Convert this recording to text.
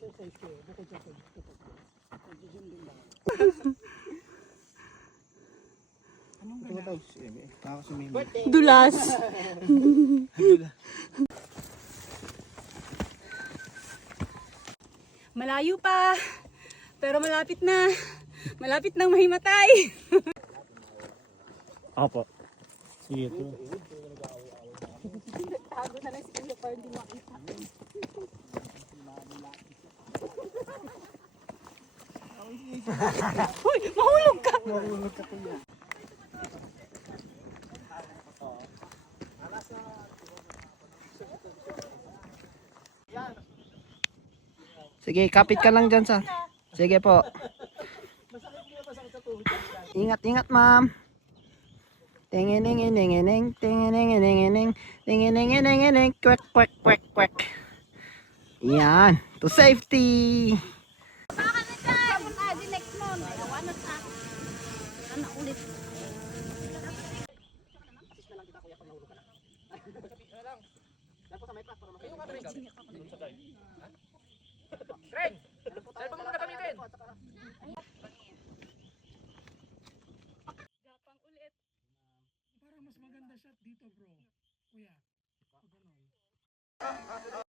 exercise ko bukod sa pagtutok ko. Pag-gym din ba? Anong ganda? Dulas. Malayo pa. Pero malapit na. Malapit nang mahimatay. Opo. Sige ito. Tago na lang si Kuya para hindi makita. Uy, mahulog ka. Mahulog ka kuya. Sige, kapit ka lang dyan sa. Sige po. Ingat, ingat ma'am. Tingininginingining, tingininginingining, tingininginingining, kwek, kwek, kwek, kwek. Yan, to safety. Baka na dyan. Di next month. Ano sa? Ano ulit? Para mas maganda shot dito bro. Kuya.